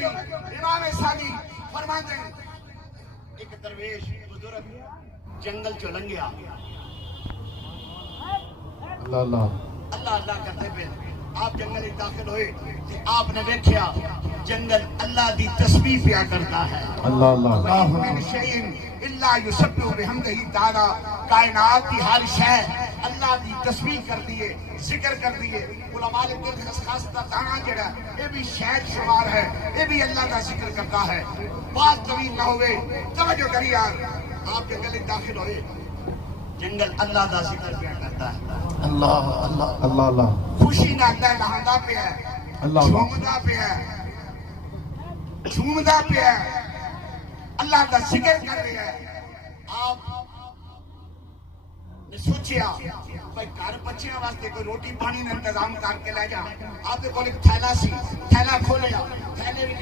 میری امام ثانی فرماتے ہیں ایک درویش بزرگ جنگل چ لنگیا اللہ اللہ اللہ اللہ کرتے پہ آپ جنگل میں داخل ہوئے کہ آپ نے دیکھا جنگل اللہ دی تسبیح پیا کرتا ہے اللہ اللہ من شیء الا یسبح بحمدہ تعالی کائنات کی ہر شے اللہ دی تسبیح کر دیے ذکر کر دیے علماء نے خاص دانا جڑا یہ بھی شاید شمار ہے یہ بھی اللہ کا ذکر کرتا ہے بات طویل نہ ہوئے توجہ کریے آپ جنگل میں داخل ہوئے جنگل اللہ کا ذکر کیا کرتا ہے اللہ اللہ اللہ اللہ خوشی ناتا ہے نہاندا پہ ہے اللہ جھومدا پہ ہے جھومدا پہ ہے اللہ کا ذکر کر رہا ہے آپ نے سوچیا بھائی گھر بچیاں واسطے کوئی روٹی پانی کا انتظام کر کے لے جا آپ کے کول ایک تھیلا سی تھیلا کھولیا تھیلے